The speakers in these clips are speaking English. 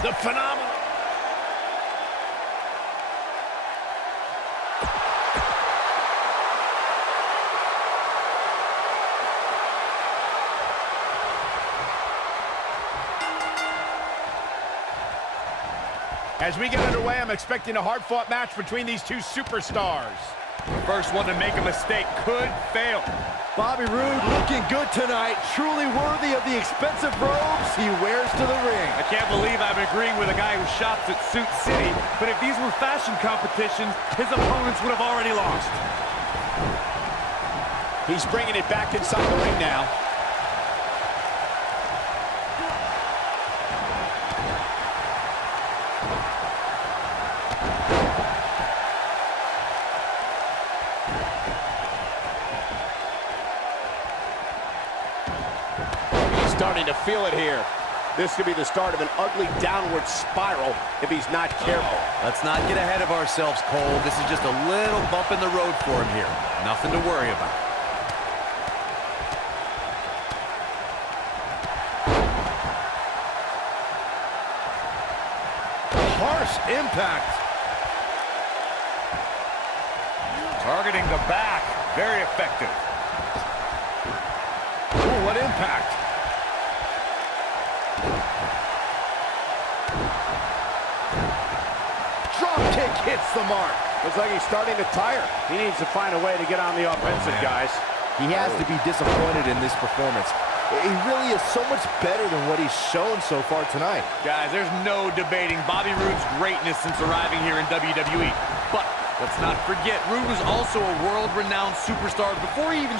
The phenomenal. As we get underway, I'm expecting a hard-fought match between these two superstars. First one to make a mistake could fail. Bobby Roode looking good tonight, truly worthy of the expensive robes he wears to the ring. I can't believe I'm agreeing with a guy who shops at Suit City, but if these were fashion competitions, his opponents would have already lost. He's bringing it back inside the ring now. Starting to feel it here. This could be the start of an ugly downward spiral if he's not careful. Let's not get ahead of ourselves, Cole. This is just a little bump in the road for him here. Nothing to worry about. Harsh impact. Targeting the back. Very effective. Ooh, what impact. Drop kick hits the mark. Looks like he's starting to tire. He needs to find a way to get on the offensive, guys. He has to be disappointed in this performance. He really is so much better than what he's shown so far tonight. Guys, there's no debating Bobby Roode's greatness since arriving here in WWE. But let's not forget, Roode was also a world-renowned superstar before he even...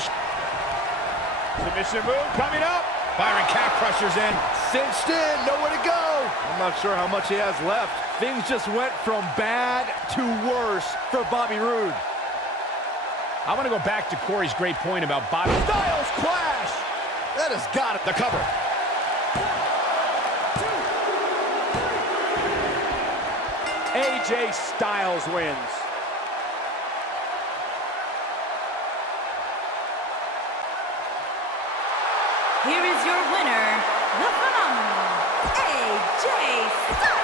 Submission move coming up. Byron calf crushers in. Cinched in, nowhere to go. I'm not sure how much he has left. Things just went from bad to worse for Bobby Roode. I want to go back to Corey's great point about Bobby Styles clash. That has got it. the cover. AJ Styles wins. Here is your winner, the phenomenal AJ Styles.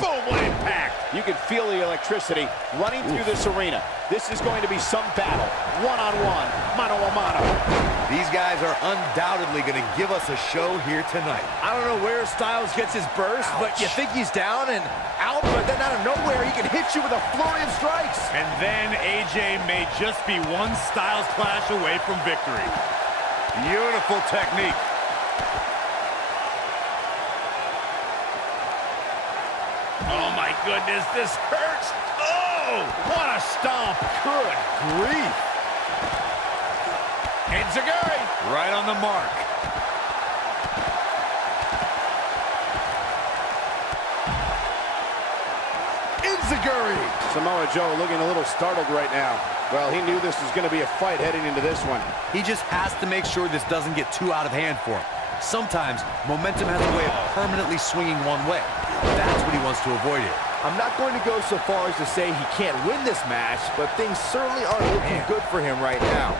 Boom, what impact. You can feel the electricity running through this arena. This is going to be some battle. One-on-one, mano-a-mano. These guys are undoubtedly going to give us a show here tonight. I don't know where Styles gets his burst, but you think he's down and out, but then out of nowhere, he can hit you with a flurry of strikes. And then AJ may just be one Styles clash away from victory. Beautiful technique. Oh, my goodness, this hurts. Oh, what a stomp. Good grief. Enziguri. Right on the mark. Enziguri. Samoa Joe looking a little startled right now. Well, he knew this was going to be a fight heading into this one. He just has to make sure this doesn't get too out of hand for him. Sometimes, momentum has a way of permanently swinging one way. That's what he wants to avoid here. I'm not going to go so far as to say he can't win this match, but things certainly aren't looking good for him right now.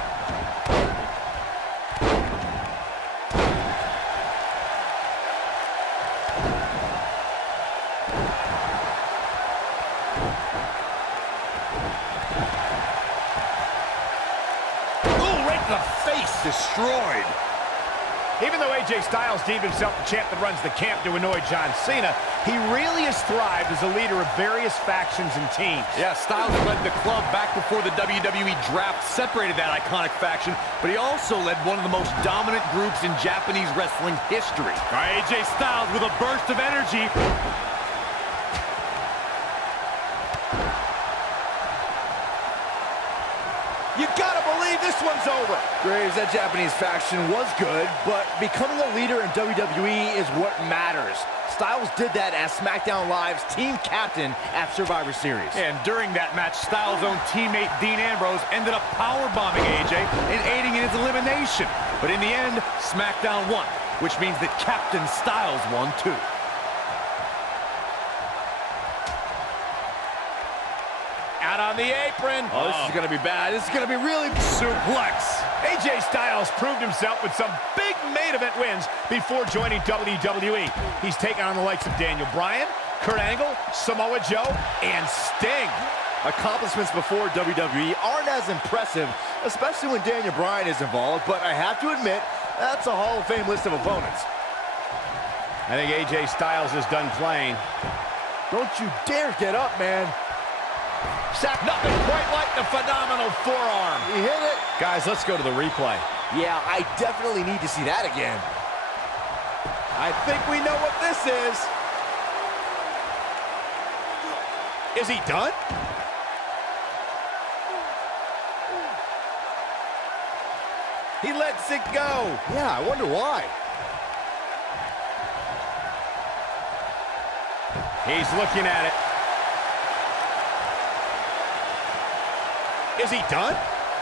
Ooh, right the face. Destroyed. Even though AJ Styles deemed himself the champ that runs the camp to annoy John Cena, he really has thrived as a leader of various factions and teams. Yeah, Styles led the club back before the WWE draft separated that iconic faction, but he also led one of the most dominant groups in Japanese wrestling history. All right, AJ Styles with a burst of energy. You gotta believe this one's over. Graves, that Japanese faction was good, but becoming a leader in WWE is what matters. Styles did that as SmackDown Live's team captain at Survivor Series. And during that match, Styles' own teammate Dean Ambrose ended up powerbombing AJ and aiding in his elimination. But in the end, SmackDown won, which means that Captain Styles won too. Out on the apron. Oh, this is going to be bad. This is going to be really... Suplex. AJ Styles proved himself with some big main event wins before joining WWE. He's taken on the likes of Daniel Bryan, Kurt Angle, Samoa Joe, and Sting. Accomplishments before WWE aren't as impressive, especially when Daniel Bryan is involved, but I have to admit, that's a Hall of Fame list of opponents. I think AJ Styles is done playing. Don't you dare get up, man. Nothing quite like the phenomenal forearm. He hit it. Guys, let's go to the replay. Yeah, I definitely need to see that again. I think we know what this is. Is he done? He lets it go. Yeah, I wonder why. He's looking at it. Is he done?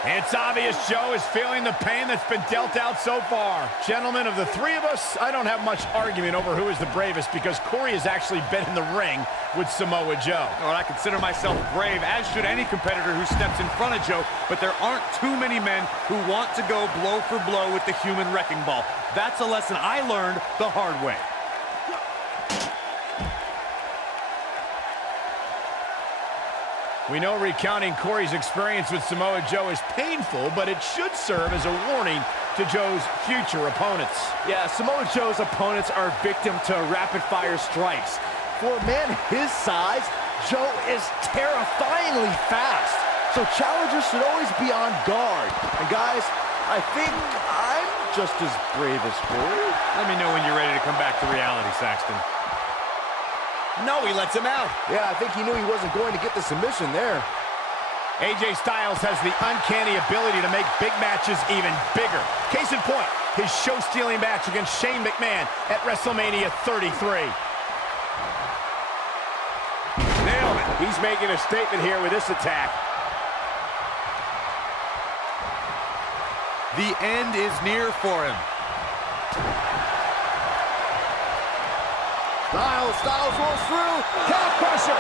It's obvious Joe is feeling the pain that's been dealt out so far. Gentlemen, of the three of us, I don't have much argument over who is the bravest because Corey has actually been in the ring with Samoa Joe. Well, I consider myself brave, as should any competitor who steps in front of Joe, but there aren't too many men who want to go blow for blow with the human wrecking ball. That's a lesson I learned the hard way. We know recounting Corey's experience with Samoa Joe is painful, but it should serve as a warning to Joe's future opponents. Yeah, Samoa Joe's opponents are victim to rapid-fire strikes. For a man his size, Joe is terrifyingly fast. So challengers should always be on guard. And guys, I think I'm just as brave as Corey. Let me know when you're ready to come back to reality, Saxton. No, he lets him out. Yeah, I think he knew he wasn't going to get the submission there. AJ Styles has the uncanny ability to make big matches even bigger. Case in point, his show-stealing match against Shane McMahon at WrestleMania 33. Nailed it. He's making a statement here with this attack. The end is near for him. Styles rolls through. Calf crusher.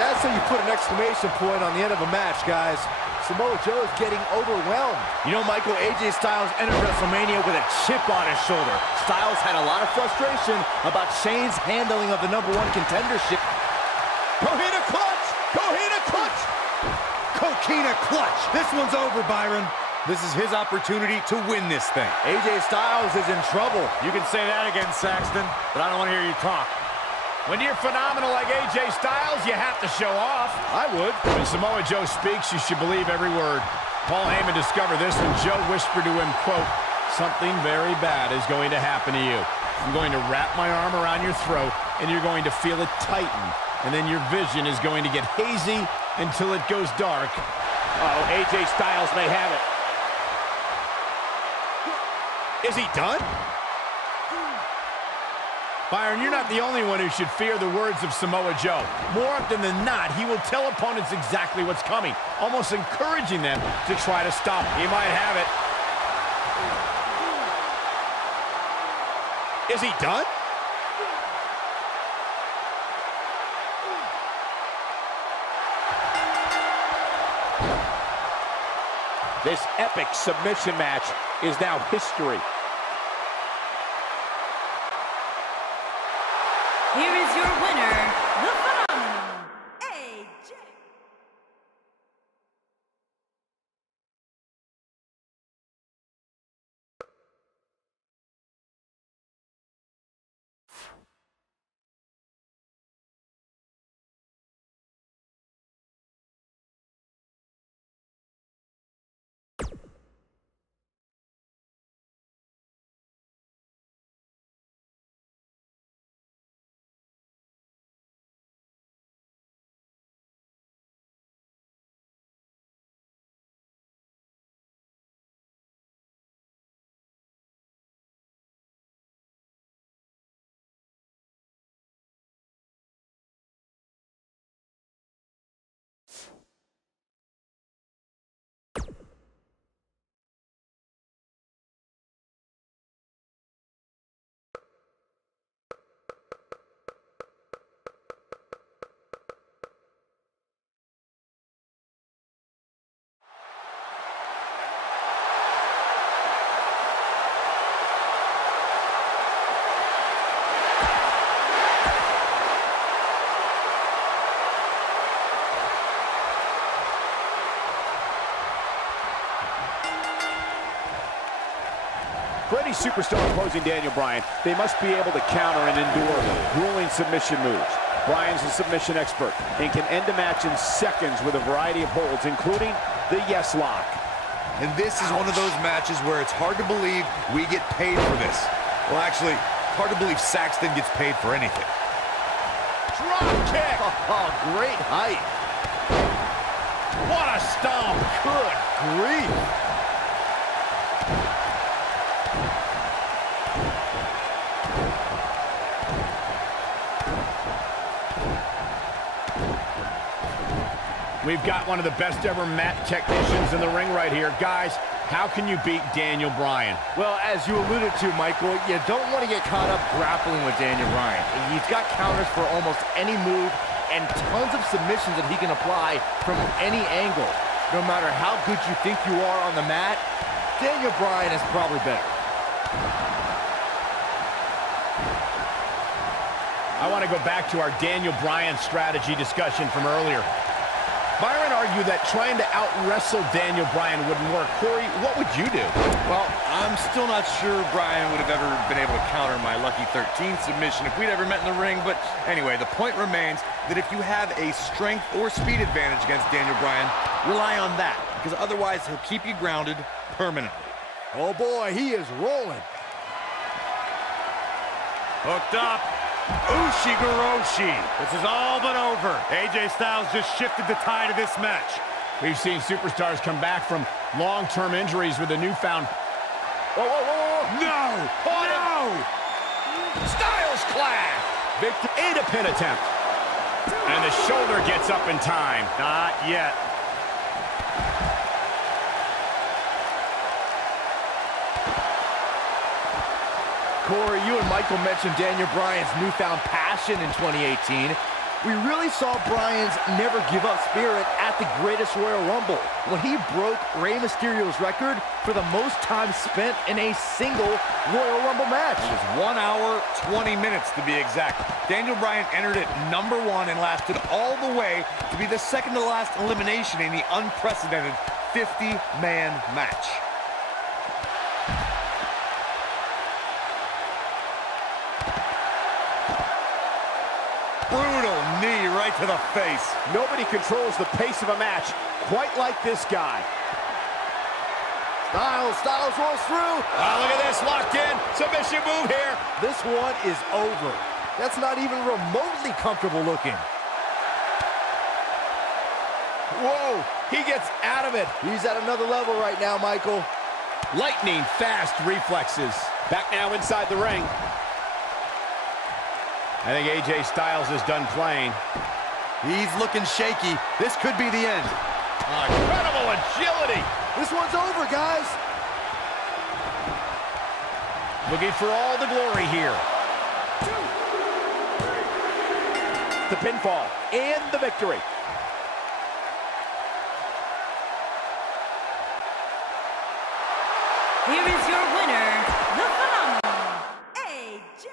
That's how you put an exclamation point on the end of a match, guys. Samoa Joe is getting overwhelmed. You know, Michael, AJ Styles entered WrestleMania with a chip on his shoulder. Styles had a lot of frustration about Shane's handling of the #1 contendership. Coquina clutch! Coquina clutch! Coquina clutch. This one's over, Byron. This is his opportunity to win this thing. AJ Styles is in trouble. You can say that again, Saxton, but I don't want to hear you talk. When you're phenomenal like AJ Styles, you have to show off. I would. When Samoa Joe speaks, you should believe every word. Paul Heyman discovered this when Joe whispered to him, quote, "Something very bad is going to happen to you. I'm going to wrap my arm around your throat, and you're going to feel it tighten. And then your vision is going to get hazy until it goes dark." Oh, AJ Styles may have it. Is he done? Byron, you're not the only one who should fear the words of Samoa Joe. More often than not, he will tell opponents exactly what's coming, almost encouraging them to try to stop him. He might have it. Is he done? This epic submission match is now history. Here is your winner, the For any superstar opposing Daniel Bryan, they must be able to counter and endure grueling submission moves. Bryan's a submission expert and can end a match in seconds with a variety of holds, including the yes lock. And this is one of those matches where it's hard to believe we get paid for this. Well, actually, hard to believe Saxton gets paid for anything. Drop kick! Oh, great height. What a stomp! Good grief! We've got one of the best ever mat technicians in the ring right here. Guys, how can you beat Daniel Bryan? Well, as you alluded to, Michael, you don't want to get caught up grappling with Daniel Bryan. He's got counters for almost any move and tons of submissions that he can apply from any angle. No matter how good you think you are on the mat, Daniel Bryan is probably better. I want to go back to our Daniel Bryan strategy discussion from earlier. Byron argued that trying to out-wrestle Daniel Bryan wouldn't work. Corey, what would you do? Well, I'm still not sure Bryan would have ever been able to counter my Lucky 13 submission if we'd ever met in the ring. But anyway, the point remains that if you have a strength or speed advantage against Daniel Bryan, rely on that, because otherwise he'll keep you grounded permanently. Oh boy, he is rolling. Hooked up. Ushigoroshi. This is all but over. AJ Styles just shifted the tide of this match. We've seen superstars come back from long-term injuries with a newfound... Whoa, whoa, whoa, whoa. No! No! Styles clash! Victor and a pin attempt. And the shoulder gets up in time. Not yet. Corey, you and Michael mentioned Daniel Bryan's newfound passion in 2018. We really saw Bryan's never-give-up spirit at the Greatest Royal Rumble when he broke Rey Mysterio's record for the most time spent in a single Royal Rumble match. It was 1 hour, 20 minutes to be exact. Daniel Bryan entered at #1 and lasted all the way to be the second-to-last elimination in the unprecedented 50-man match. Brutal knee right to the face. Nobody controls the pace of a match quite like this guy. Styles rolls through. Oh, look at this, locked in. Submission move here. This one is over. That's not even remotely comfortable looking. Whoa, he gets out of it. He's at another level right now, Michael. Lightning fast reflexes. Back now inside the ring. I think AJ Styles is done playing. He's looking shaky. This could be the end. Incredible agility. This one's over, guys. Looking for all the glory here. The pinfall and the victory. Here is your winner, the phenomenal AJ.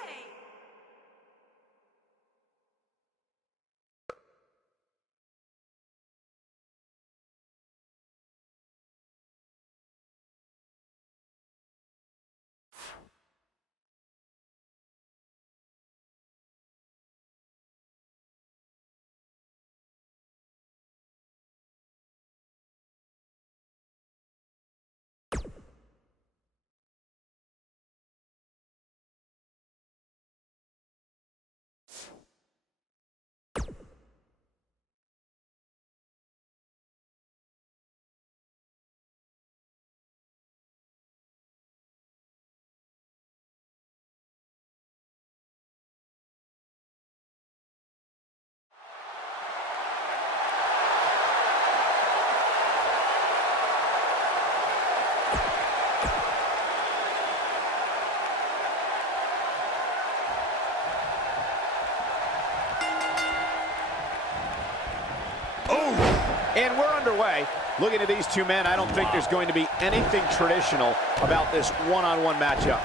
And we're underway. Looking at these two men, I don't think there's going to be anything traditional about this one-on-one matchup.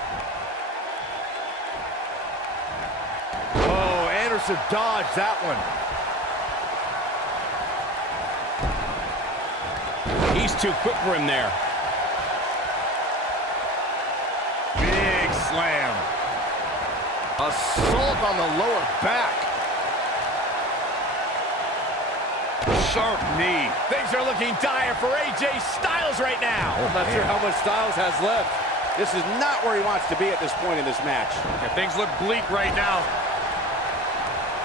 Oh, Anderson dodged that one. He's too quick for him there. slam. Assault on the lower back. Sharp knee. Things are looking dire for AJ Styles right now. I'm not sure how much Styles has left. This is not where he wants to be at this point in this match. Yeah, things look bleak right now.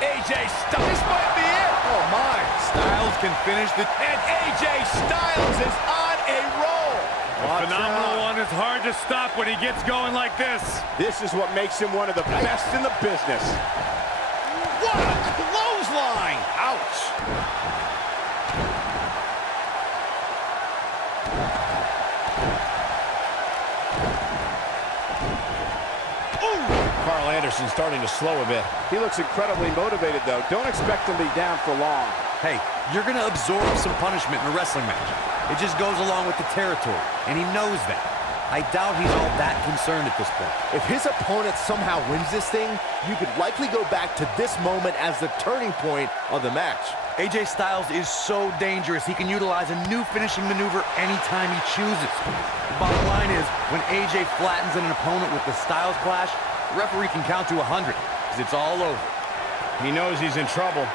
AJ Styles, this might be it. Oh, my. Styles can finish the... And AJ Styles is on a roll. The phenomenal one is hard to stop when he gets going like this. This is what makes him one of the best in the business. What a clothesline. Ouch. Carl Anderson starting to slow a bit. He looks incredibly motivated, though. Don't expect him to be down for long. Hey, you're going to absorb some punishment in a wrestling match. It just goes along with the territory, and he knows that. I doubt he's all that concerned at this point. If his opponent somehow wins this thing, you could likely go back to this moment as the turning point of the match. AJ Styles is so dangerous, he can utilize a new finishing maneuver anytime he chooses. The bottom line is, when AJ flattens an opponent with the Styles Clash, the referee can count to 100, because it's all over. He knows he's in trouble.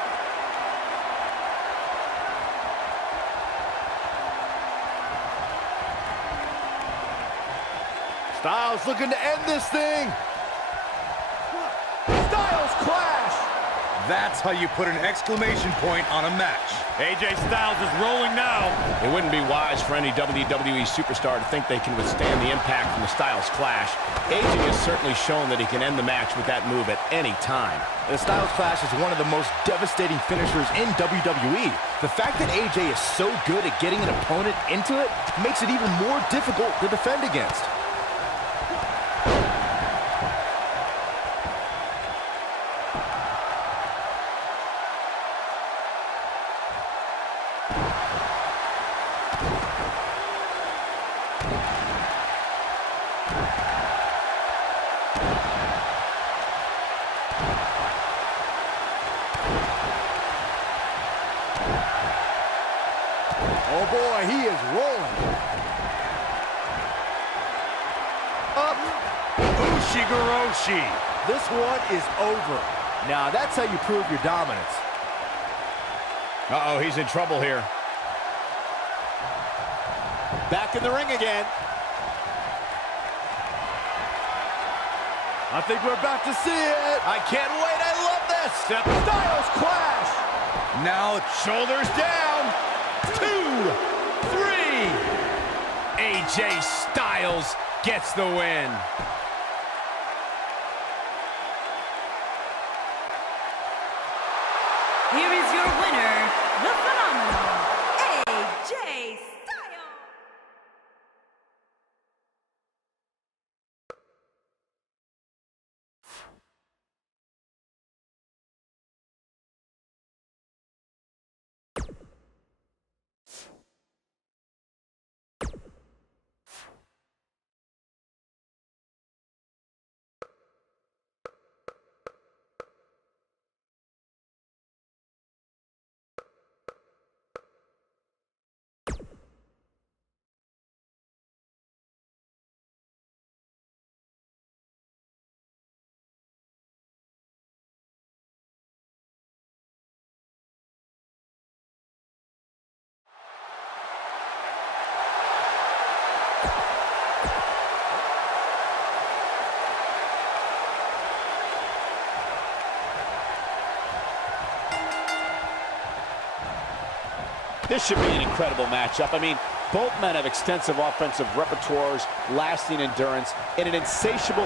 Styles looking to end this thing. Styles Clash. That's how you put an exclamation point on a match. AJ Styles is rolling now. It wouldn't be wise for any WWE superstar to think they can withstand the impact from the Styles Clash. AJ has certainly shown that he can end the match with that move at any time. The Styles Clash is one of the most devastating finishers in WWE. The fact that AJ is so good at getting an opponent into it makes it even more difficult to defend against. Oh boy, he is rolling. Up. Ushigoroshi. This one is over. Now that's how you prove your dominance. Uh-oh, he's in trouble here. Back in the ring again. I think we're about to see it. I can't wait. I love this. Styles Clash. Now Shoulders down. 2, 3. AJ Styles gets the win. Here is your winner, the phenomenal AJ Styles. This should be an incredible matchup. I mean, both men have extensive offensive repertoires, lasting endurance, and an insatiable...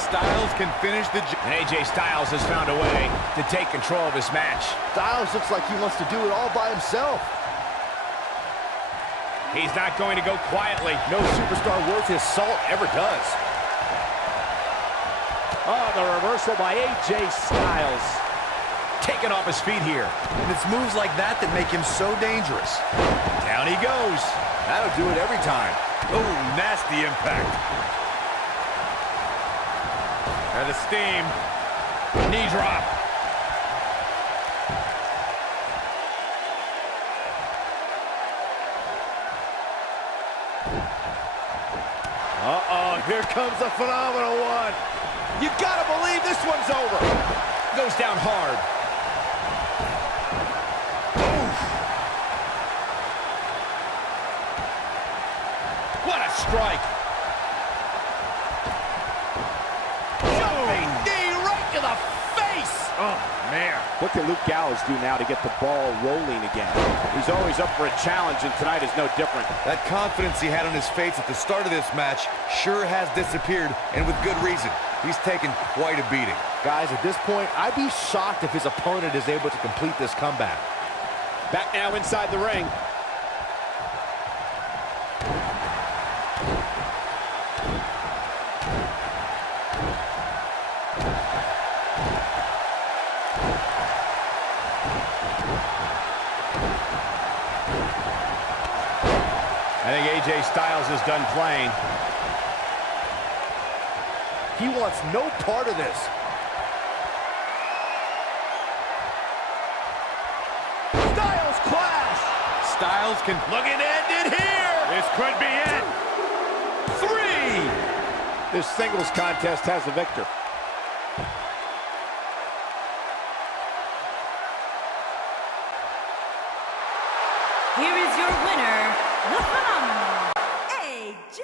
Styles can finish the... And AJ Styles has found a way to take control of this match. Styles looks like he wants to do it all by himself. He's not going to go quietly. No superstar worth his salt ever does. Oh, the reversal by AJ Styles. Taken off his feet here. And it's moves like that that make him so dangerous. Down he goes. That'll do it every time. Oh, nasty impact. And the steam. Knee drop. Uh-oh, here comes the phenomenal one. You gotta believe this one's over. Goes down hard. Oof. What a strike. Jumping knee right to the face. Oh, man. What can Luke Gallows do now to get the ball rolling again? He's always up for a challenge, and tonight is no different. That confidence he had on his face at the start of this match sure has disappeared, and with good reason. He's taken quite a beating. Guys, at this point, I'd be shocked if his opponent is able to complete this comeback. Back now inside the ring. I think AJ Styles is done playing. He wants no part of this. Styles clash. Styles can Look at it here. This could be it. 3. This singles contest has a victor. Here is your winner, the phenomenal AJ.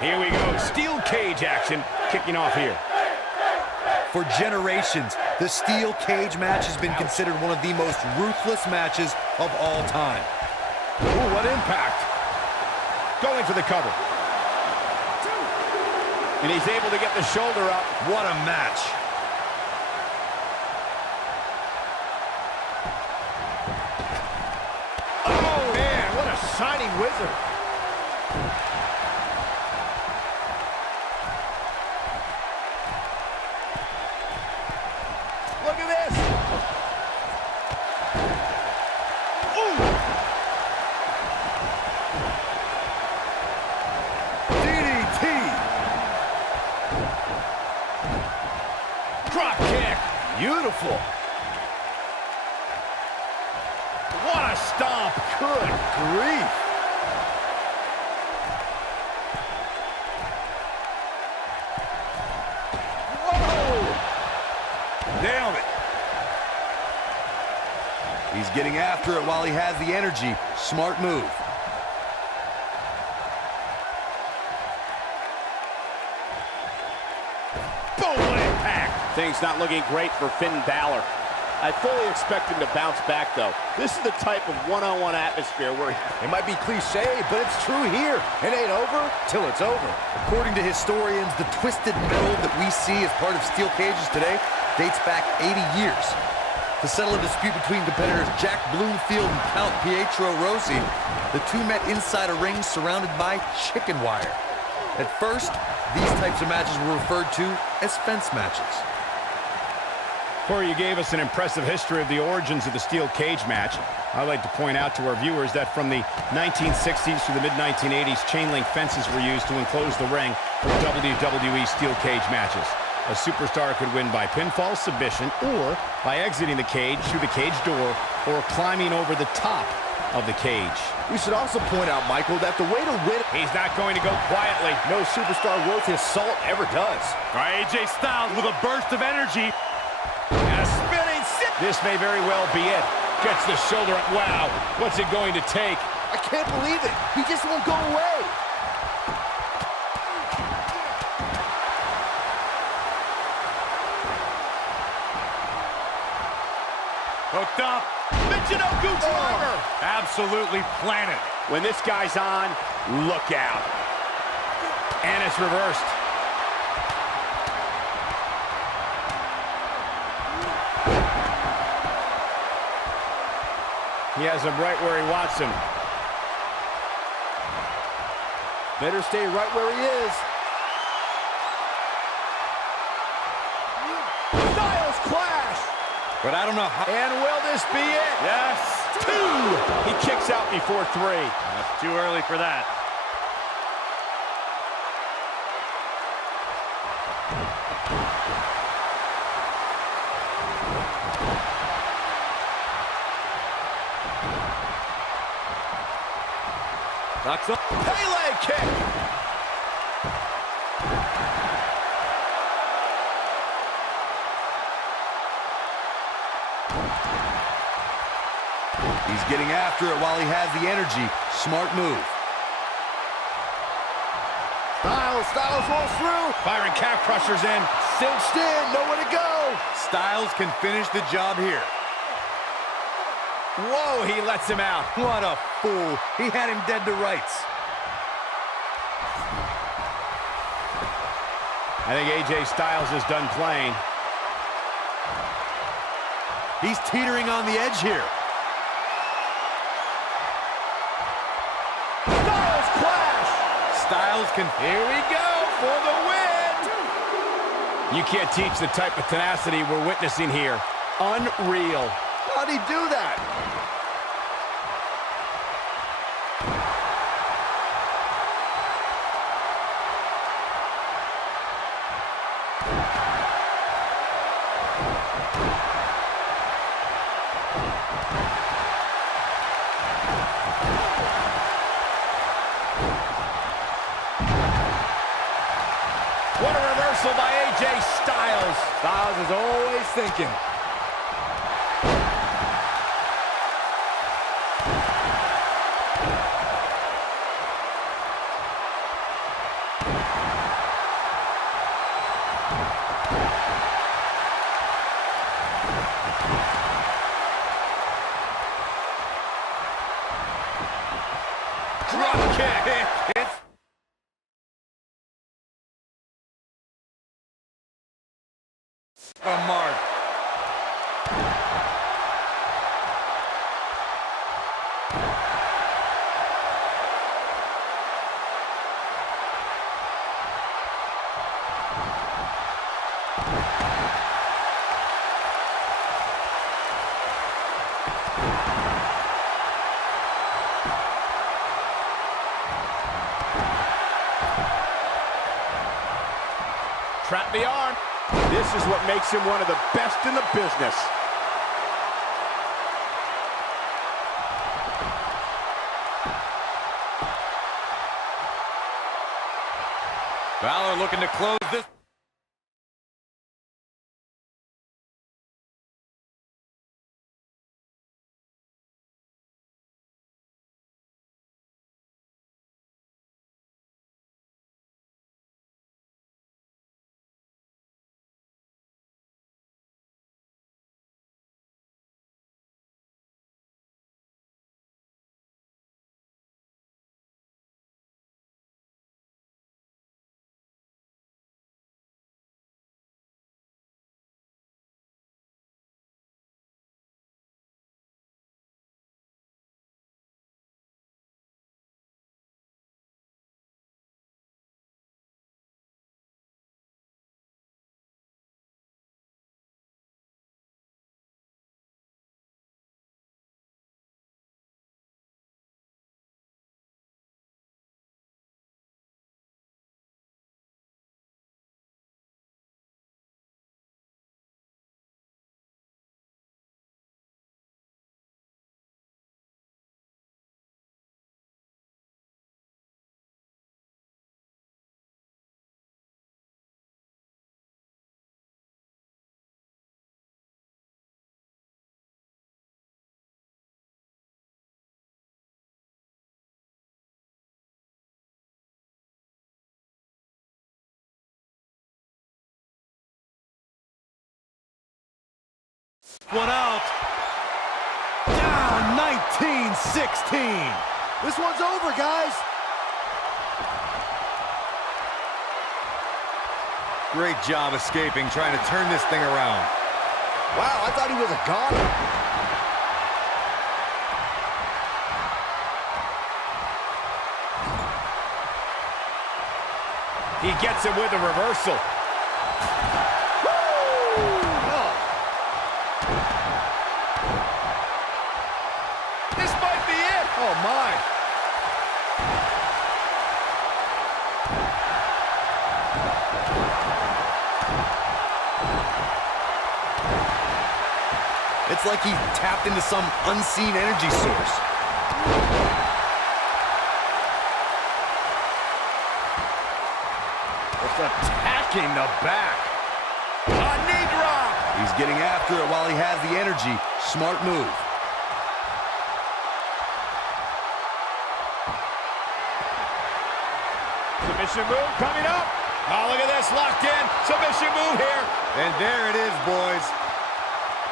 Here we go. Steel cage action kicking off here. For generations, the steel cage match has been considered one of the most ruthless matches of all time. Ooh, what impact. Going for the cover. And he's able to get the shoulder up. What a match. Oh, man, what a shining wizard. Look at this. Ooh. DDT. Drop kick. Beautiful. What a stomp. Good grief. Nailed it. He's getting after it while he has the energy. Smart move. Boom, what impact. Things not looking great for Finn Balor. I fully expect him to bounce back, though. This is the type of one-on-one atmosphere where It might be cliche, but it's true here. It ain't over till it's over. According to historians, the twisted metal that we see as part of steel cages today dates back 80 years. To settle a dispute between competitors Jack Bloomfield and Count Pietro Rossi, the two met inside a ring surrounded by chicken wire. At first, these types of matches were referred to as fence matches. Corey, you gave us an impressive history of the origins of the steel cage match. I'd like to point out to our viewers that from the 1960s to the mid-1980s, chain link fences were used to enclose the ring for WWE steel cage matches. A superstar could win by pinfall, submission, or by exiting the cage through the cage door or climbing over the top of the cage. We should also point out, Michael, that the way to win... He's not going to go quietly. No superstar worth his salt ever does. AJ Styles with a burst of energy. And a spinning sit. This may very well be it. Gets the shoulder up. Wow. What's it going to take? I can't believe it. He just won't go away. Hooked up. Michinoku driver. Absolutely planted. When this guy's on, look out. And it's reversed. He has him right where he wants him. Better stay right where he is. Styles clash. But I don't know how. And will this be it? Yes. 2. He kicks out before 3. That's too early for that. Knocks up. Pele kick. He's getting after it while he has the energy. Smart move. Styles rolls through. Byron calf crushers in. Cinched in, nowhere to go. Styles can finish the job here. Whoa, he lets him out. What a fool. He had him dead to rights. I think AJ Styles is done playing. He's teetering on the edge here. Styles clash. Styles can. Here we go for the win. You can't teach the type of tenacity we're witnessing here. Unreal. How'd he do that? What a reversal by AJ Styles. Styles is always thinking. Drop kick. It's a mark. Trap the arm. This is what makes him one of the best in the business. Balor looking to close this. One out. 1916. This one's over, guys. Great job escaping, trying to turn this thing around. Wow, I thought he was a goner. He gets him with a reversal. This might be it. Oh, my. It's like he tapped into some unseen energy source. It's attacking the back. A knee drop. He's getting after it while he has the energy. Smart move. Submission move coming up. Oh, look at this, locked in. Submission move here. And there it is, boys.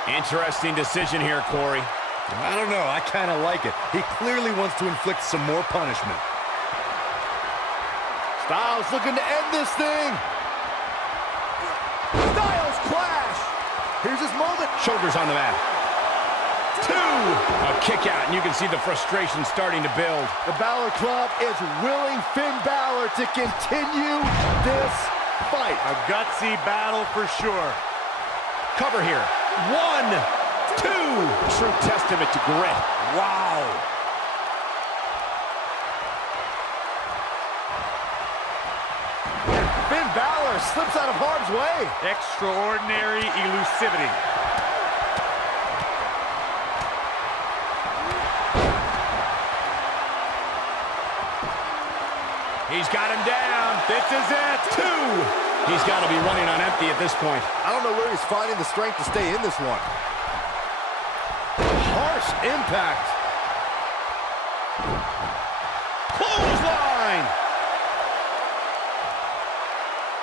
Interesting decision here, Corey. I don't know, I kind of like it. He clearly wants to inflict some more punishment. Styles looking to end this thing. Styles clash. Here's his moment. Shoulders on the mat. 2. A kick out, and you can see the frustration starting to build. The Balor Club is willing Finn Balor to continue this fight. A gutsy battle for sure. Cover here. 1, 2. True testament to grit. Wow. Finn Balor slips out of harm's way. Extraordinary elusivity. He's got him down. This is it. 2. He's got to be running on empty at this point. I don't know where he's finding the strength to stay in this one. Harsh impact. Clothesline.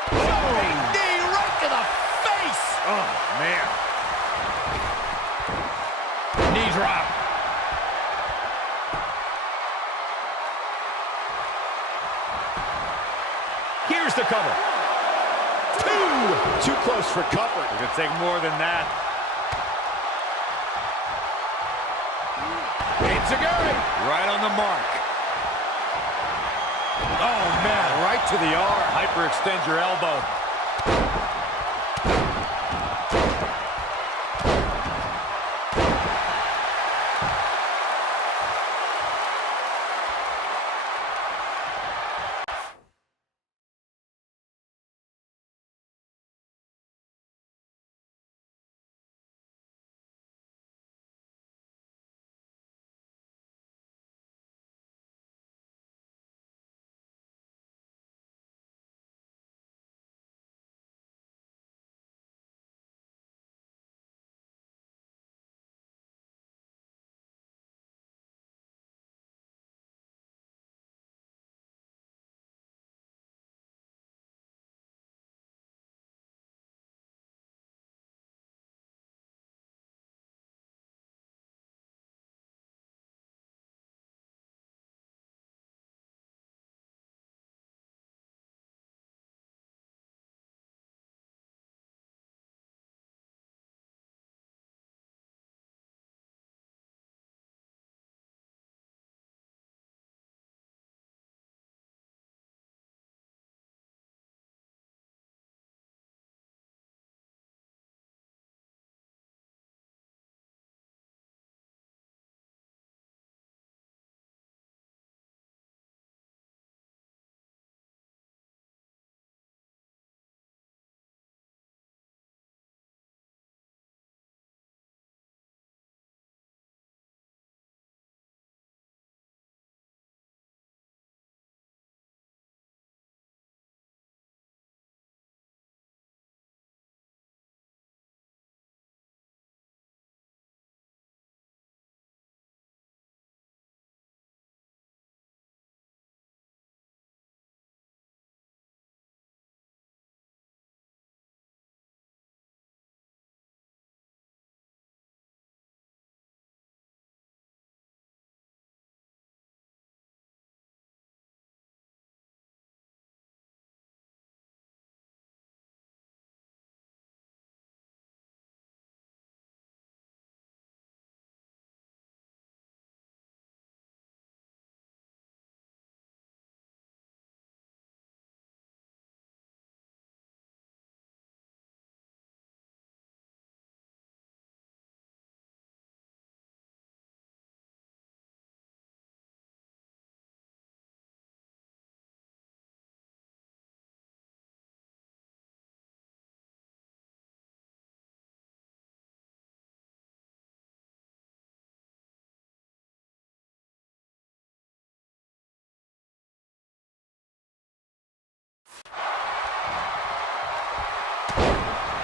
Big knee right to the face. Oh, man. Knee drop. Here's the cover. 2. Too close for comfort. It could take more than that. It's a good. Right on the mark. Oh, man, right to the arm. Hyperextend your elbow.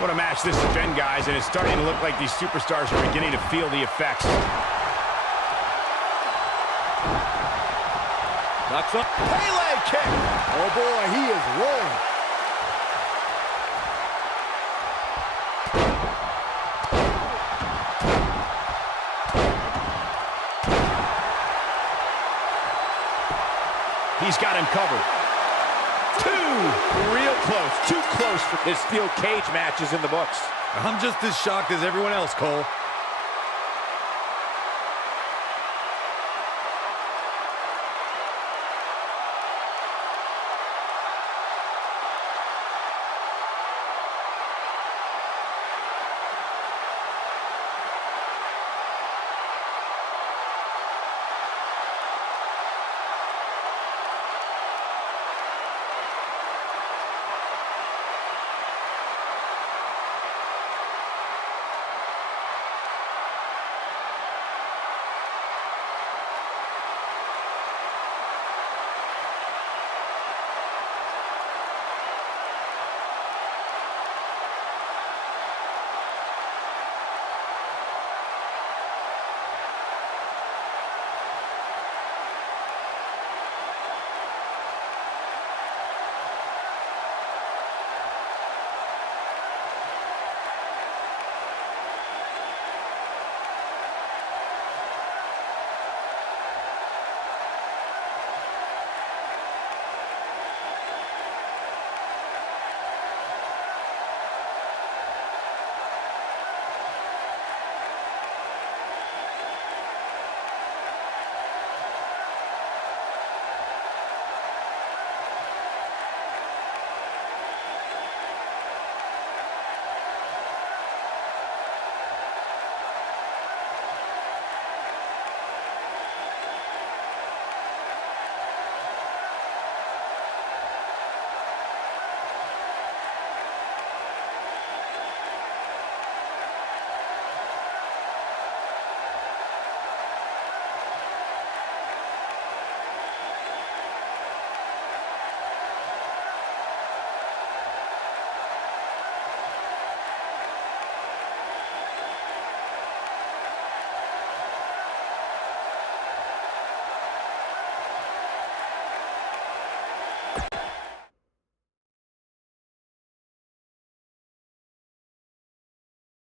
What a match this has been, guys, and it's starting to look like these superstars are beginning to feel the effects. Knocks up. Pele kick. Oh, boy, he is rolling. He's got him covered. Real close. Too close. This steel cage match is in the books. I'm just as shocked as everyone else, Cole.